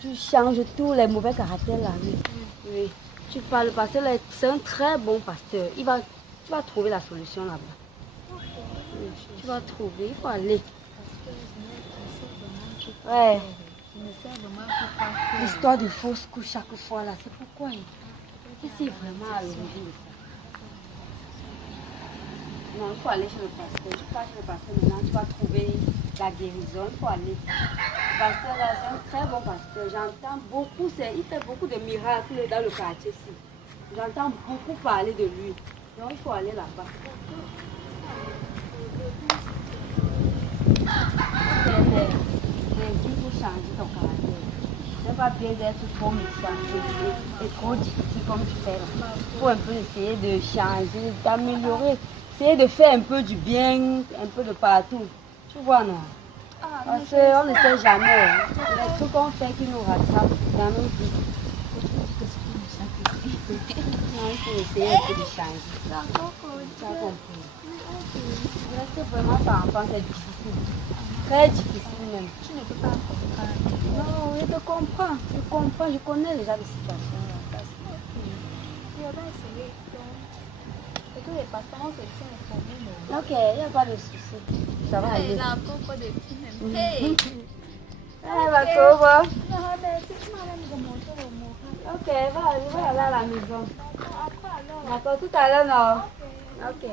Tu changes tous les mauvais caractères là. Oui. Oui. Tu parles parce que c'est un très bon pasteur. Tu vas trouver la solution là-bas. Oui. Tu vas trouver, il faut aller. Ouais. L'histoire de fausse couche chaque fois là, c'est pourquoi c'est vraiment à l'origine de ça. Non, il faut aller chez le pasteur. Tu pars chez le pasteur maintenant, tu vas trouver la guérison. Il faut aller. Le pasteur là, c'est un très bon pasteur. J'entends beaucoup, il fait beaucoup de miracles dans le quartier ici. J'entends beaucoup parler de lui. Donc il faut aller là-bas. Il faut changer ton caractère. Ce n'est pas bien d'être trop méchant et trop difficile comme tu fais là. Il faut un peu essayer de changer, d'améliorer. Essayer de faire un peu du bien, un peu de partout. Tu vois, non? Parce qu'on ne sait jamais. Les trucs qu'on fait qui nous rattrapent dans nos vies. Non, il faut essayer un peu de changer. D'accord, tu as compris. Rester vraiment sans enfant, c'est difficile. Très difficile même. Tu ne peux pas comprendre. Non, je te comprends. Je comprends. Je connais déjà les situations. Je vais essayer. Et tous les patrons se sont informés. Ok, il n'y a pas de souci. Ça va aller. Il a encore pas de film. Hey! Eh, va Kobo. Non, mais si tu m'amènes de monter le mot. Ok, va aller à la maison. Après alors. D'accord, tout à l'heure, non? Ok.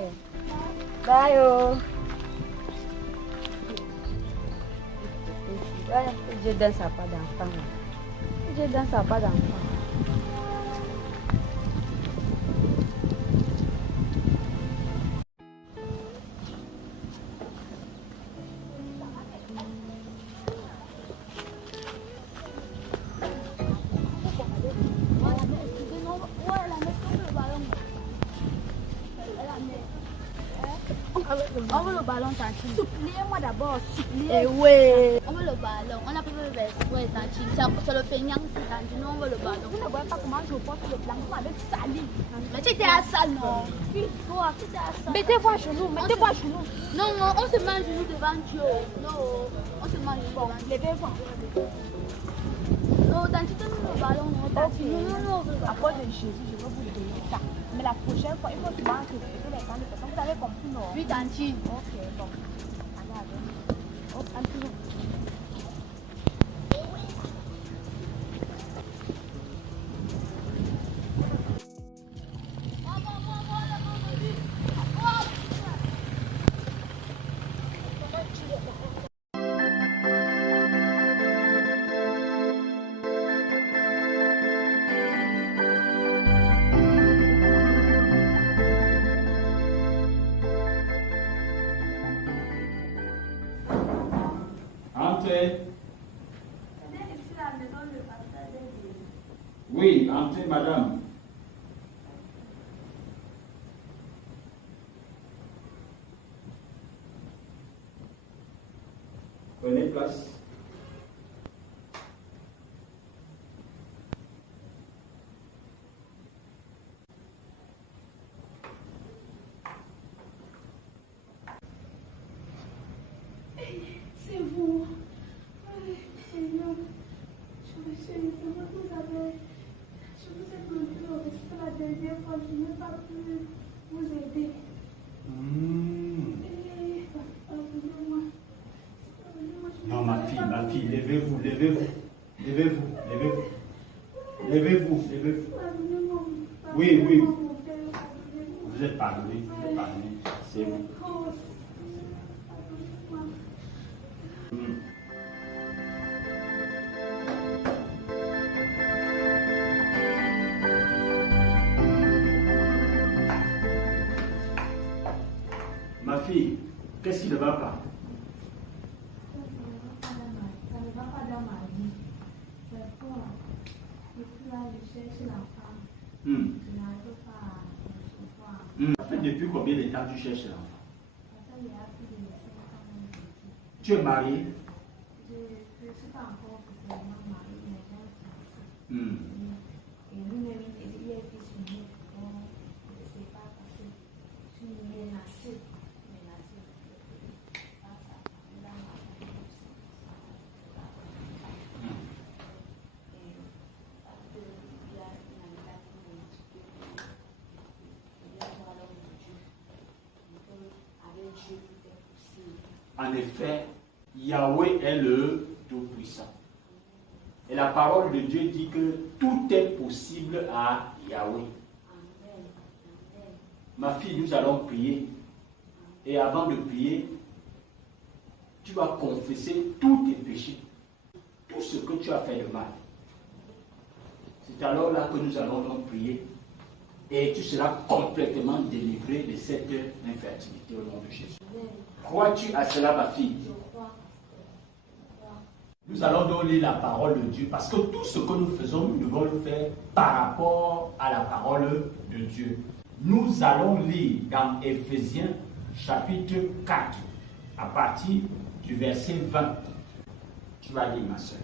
Bye, oh. Ouais, Dieu donne sa part d'enfant. Dieu donne sa part d'enfant. On veut le ballon, tantine. Suppliez-moi d'abord, suppliez. Eh ouais. On veut le ballon. On a pas besoin de ouais, tantine. C'est le feignant, tantine. Nous, on veut le ballon. Vous ne voyez pas comment je porte le blanc. Vous m'avez sali. Mais tu étais à salle, non? Oui, toi, tu étais à salle. Mettez-vous à genoux, mettez-vous à genoux. Non, non, on se met à genoux devant Dieu. Non, on se met à genoux devant Dieu. Levez-vous. Non, tantine, donne-nous le ballon. Non, tantine. Non, non, non. À cause de Jésus, je vais vous donner ça. Mais la prochaine fois, il faut souvent respecter les temps de personnes. Vous avez compris, non? Oui, tantine. Ok, bon. Allez, allez. Oh, tantine. Entrez. Oui, entrez, madame. Prenez place. C'est vous. Seigneur, je vous ai demandé le respect la dernière fois, je n'ai pas pu vous aider. Pardonnez-moi. Non, ma fille, levez-vous, levez-vous. Levez-vous, levez-vous. Levez-vous, levez-vous. Oui, oui. Vous êtes pardonné, vous êtes pardonné. C'est vous. Ma fille, qu'est-ce qui ne va pas? Ça ne va pas dans ma vie. C'est fort. Depuis là, je cherche l'enfant. Je n'arrive pas à recevoir. Ça fait depuis combien de temps tu cherches l'enfant? Ça fait il y a plus de 5 ans. Tu es marié? Je ne suis pas encore officiellement mariée, mais j'ai un fiancé. Et lui-même, il est fils unique. Donc, je ne sais pas parce que je suis menacée. En effet, Yahweh est le Tout-Puissant. Et la parole de Dieu dit que tout est possible à Yahweh. Ma fille, nous allons prier. Et avant de prier, tu vas confesser tous tes péchés. Tout ce que tu as fait de mal. C'est alors là que nous allons donc prier. Et tu seras complètement délivré de cette infertilité au nom de Jésus. Crois-tu à cela, ma fille? Nous allons donc lire la parole de Dieu parce que tout ce que nous faisons, nous devons le faire par rapport à la parole de Dieu. Nous allons lire dans Éphésiens chapitre 4 à partir du verset 20. Tu vas lire, ma soeur.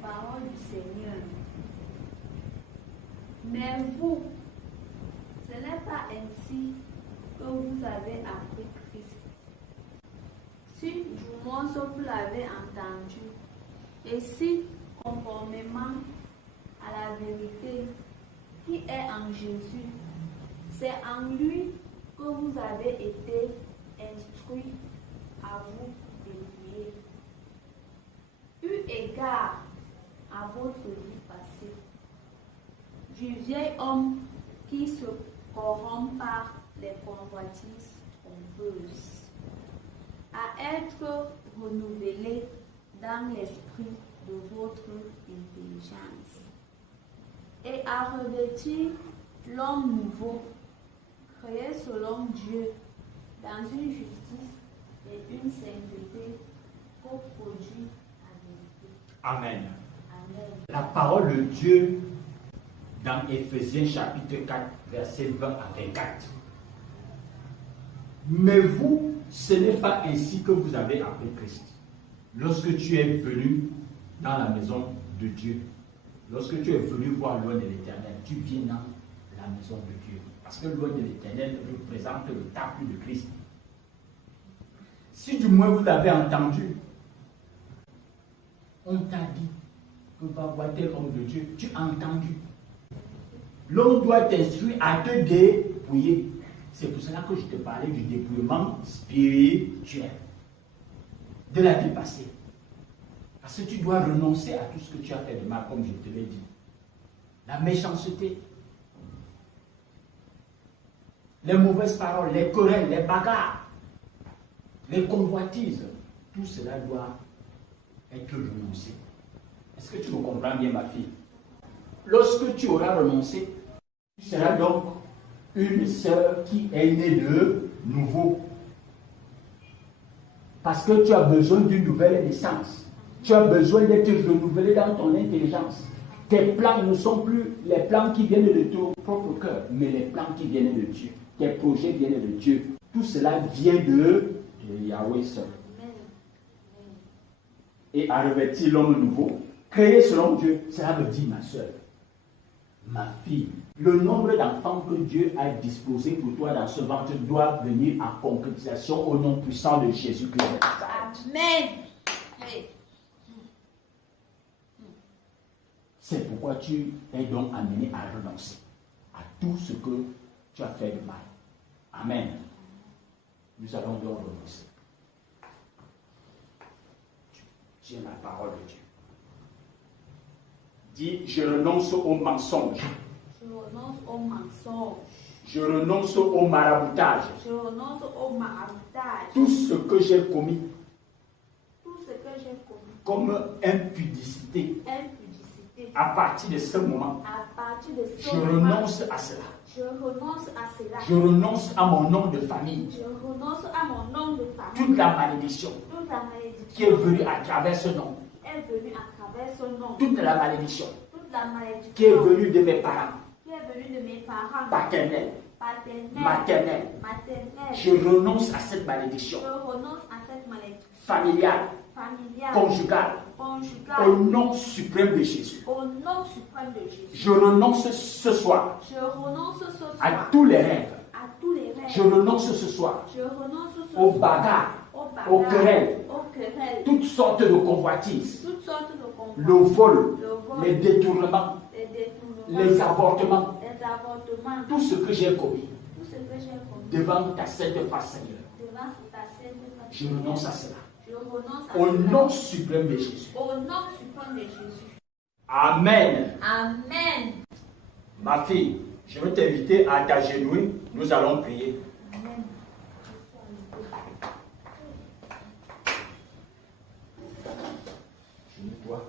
Parole du Seigneur. Mais vous, ce n'est pas ainsi que vous avez appris Christ. Si du moins vous l'avez entendu, et si, conformément à la vérité qui est en Jésus, c'est en lui que vous avez été instruits à vous délier. Eu égard à votre vie passée, du vieil homme qui se corrompt par les convoitises trompeuses, à être renouvelé dans l'esprit de votre intelligence et à revêtir l'homme nouveau, créé selon Dieu, dans une justice et une sainteté coproduit à vérité. Amen. Amen. La parole de Dieu dans Éphésiens chapitre 4, verset 20 à 24. Mais vous, ce n'est pas ainsi que vous avez appris Christ. Lorsque tu es venu dans la maison de Dieu, lorsque tu es venu voir l'oeil de l'Éternel, tu viens dans la maison de Dieu. Parce que l'oeil de l'Éternel représente le temple de Christ. Si du moins vous l'avez entendu, on t'a dit que va voir tel homme de Dieu, tu as entendu. L'homme doit t'instruire à te dépouiller. C'est pour cela que je te parlais du dépouillement spirituel de la vie passée. Parce que tu dois renoncer à tout ce que tu as fait de mal, comme je te l'ai dit. La méchanceté, les mauvaises paroles, les querelles, les bagarres, les convoitises, tout cela doit être renoncé. Est-ce que tu me comprends bien, ma fille? Lorsque tu auras renoncé, tu seras donc une sœur qui est née de nouveau. Parce que tu as besoin d'une nouvelle naissance. Tu as besoin d'être renouvelé dans ton intelligence. Tes plans ne sont plus les plans qui viennent de ton propre cœur, mais les plans qui viennent de Dieu. Tes projets viennent de Dieu. Tout cela vient de Yahweh seul. Et à revêtir l'homme nouveau, créé selon Dieu, cela veut dire, ma soeur, ma fille, le nombre d'enfants que Dieu a disposé pour toi dans ce ventre doit venir à concrétisation au nom puissant de Jésus-Christ. Amen. C'est pourquoi tu es donc amené à renoncer à tout ce que tu as fait de mal. Amen. Nous allons donc renoncer. Tu es la parole de Dieu. Dis, je renonce au mensonge. Je renonce au mensonge. Je renonce au maraboutage. Je renonce au maraboutage. Tout ce que j'ai commis. Tout ce que j'ai commis. Comme impudicité. Impudicité. À partir de ce moment. À partir de ce je moment. renonce à cela. Je renonce à cela. Je renonce à mon nom de famille. Je renonce à mon nom de famille. Toute la malédiction. Toute la malédiction. Qui est venue à travers ce nom. Est venue à travers ce nom. Toute la malédiction. Toute la malédiction. Qui est venue de mes parents. Qui est venue de mes parents. Paternels. Paternels. Maternels. Maternels. Je renonce à cette malédiction. Je renonce à cette malédiction. Familiale. Familiale. Conjugale. Conjugale. Au nom suprême de Jésus. Au nom suprême de Jésus. Je renonce ce soir. Je renonce ce soir. À tous les rêves. À tous les rêves. Je renonce ce soir Je renonce ce aux soir bagarres, aux aux querelles, toutes sortes de convoitises, toutes sortes de combats, le vol, le vol, les détournements, les détournements, les avortements, les avortements, tout ce que j'ai commis tout ce que j'ai commis devant ta sainte face, Seigneur. devant ta sainte face. Je renonce à cela. Je renonce à Au cela. nom suprême de Jésus. Au nom suprême de Jésus. Amen. Amen. Ma fille, je veux t'inviter à t'agenouiller. Nous allons prier. Amen. Genou-toi.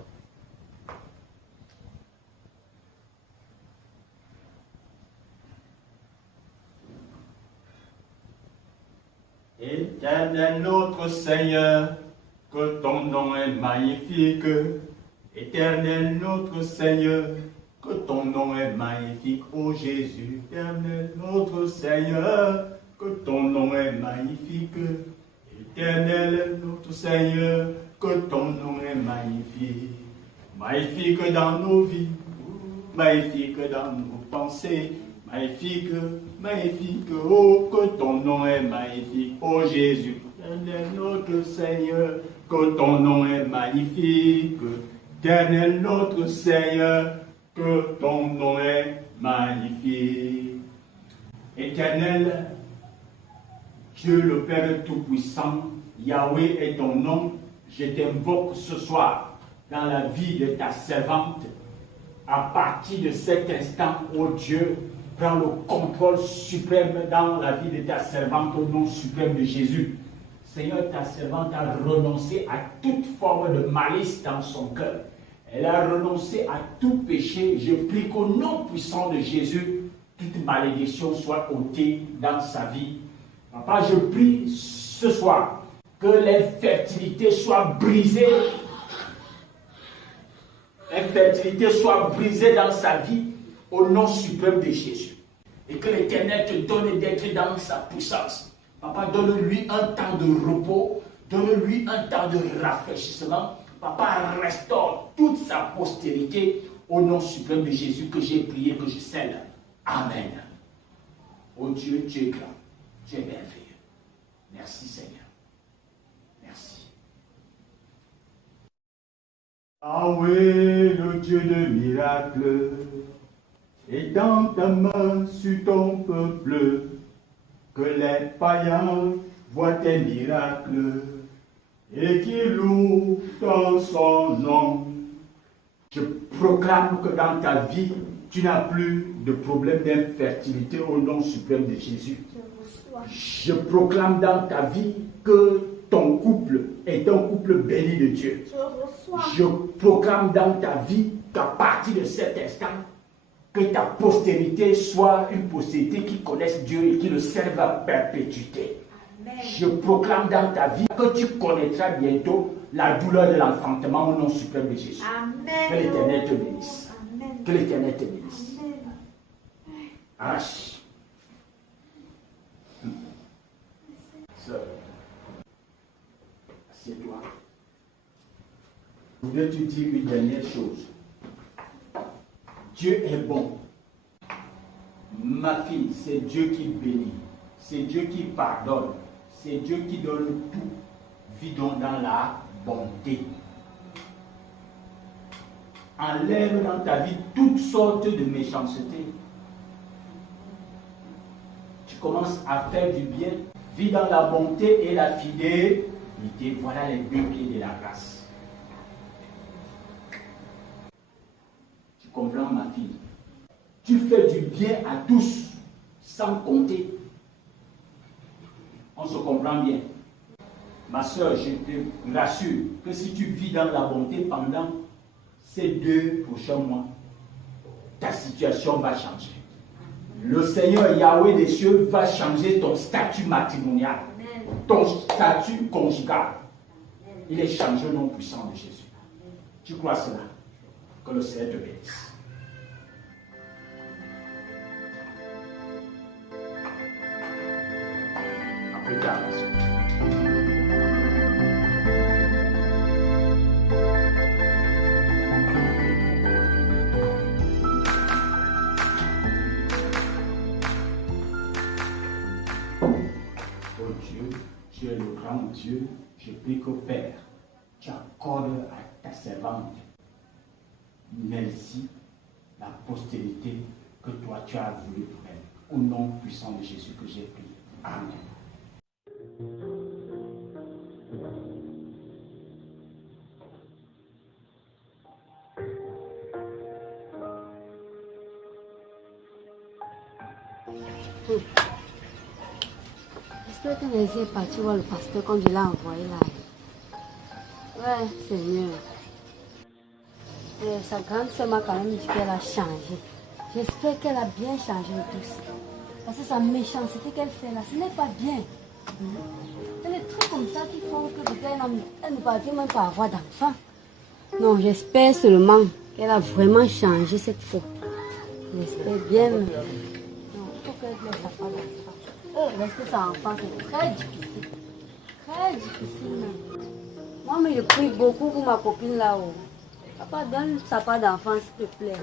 Éternel notre Seigneur, que ton nom est magnifique. Éternel notre Seigneur, que ton nom est magnifique, ô Jésus. Éternel notre Seigneur, que ton nom est magnifique. Éternel notre Seigneur, que ton nom est magnifique. Magnifique dans nos vies, magnifique dans nos pensées. Magnifique, magnifique, oh, que ton nom est magnifique, ô Jésus. Éternel notre Seigneur, que ton nom est magnifique. Éternel notre Seigneur, que ton nom est magnifique. Éternel, Dieu le Père Tout-Puissant, Yahweh est ton nom. Je t'invoque ce soir dans la vie de ta servante. À partir de cet instant, ô Dieu, prends le contrôle suprême dans la vie de ta servante au nom suprême de Jésus. Seigneur, ta servante a renoncé à toute forme de malice dans son cœur. Elle a renoncé à tout péché. Je prie qu'au nom puissant de Jésus, toute malédiction soit ôtée dans sa vie. Papa, je prie ce soir que l'infertilité soit brisée. L'infertilité soit brisée dans sa vie au nom suprême de Jésus. Et que l'Éternel te donne d'être dans sa puissance. Papa, donne-lui un temps de repos. Donne-lui un temps de rafraîchissement. Papa, restaure toute sa postérité au nom suprême de Jésus que j'ai prié, que je scelle. Amen. Oh Dieu, tu es grand. Tu es merveilleux. Merci Seigneur. Merci. Yahweh, le Dieu de miracles, étends ta main sur ton peuple, que les païens voient tes miracles et qu'ils louent ton son nom. Je proclame que dans ta vie, tu n'as plus de problème d'infertilité au nom suprême de Jésus. Je proclame dans ta vie que ton couple est un couple béni de Dieu. Je proclame dans ta vie qu'à partir de cet instant, que ta postérité soit une postérité qui connaisse Dieu et qui le serve à perpétuité. Amen. Je proclame dans ta vie que tu connaîtras bientôt la douleur de l'enfantement au nom suprême de Jésus. Amen. Que l'Éternel te bénisse. Amen. Que l'Éternel te bénisse. Arrache. Sœur, assieds-toi. Je voudrais te dire une dernière chose. Dieu est bon. Ma fille, c'est Dieu qui bénit. C'est Dieu qui pardonne. C'est Dieu qui donne tout. Vis donc dans la bonté. Enlève dans ta vie toutes sortes de méchanceté. Tu commences à faire du bien. Vis dans la bonté et la fidélité. Voilà les deux pieds de la grâce. Tu comprends, ma fille? Tu fais du bien à tous, sans compter. On se comprend bien. Ma soeur, je te rassure que si tu vis dans la bonté pendant ces 2 prochains mois, ta situation va changer. Le Seigneur Yahweh des cieux va changer ton statut matrimonial, ton statut conjugal. Il est changé au nom puissant de Jésus. Tu crois cela? Que le Seigneur te bénisse. À plus tard, ma soeur. Seigneur mon Dieu, je prie qu'au Père, tu accordes à ta servante Nelsie la postérité que toi tu as voulu pour elle. Au nom puissant de Jésus que j'ai prié. Amen. J'espère que Nelsie est partie voir le pasteur quand je l'ai envoyé là. Ouais, Seigneur. Et sa grande soeur m'a quand même dit qu'elle a changé. J'espère qu'elle a bien changé de tout ça. Parce que sa méchanceté qu'elle fait là, ce n'est pas bien. C'est des trucs comme ça qui font que peut-être elle ne parvient même pas à avoir d'enfant. Non, j'espère seulement qu'elle a vraiment changé cette fois. J'espère bien. Non, il faut qu'elle laisse sa part d'enfant. Rester sans enfant, c'est très difficile. Très difficile même. Moi, mais je prie beaucoup pour ma copine là-haut. Papa, donne sa part d'enfant, s'il te plaît.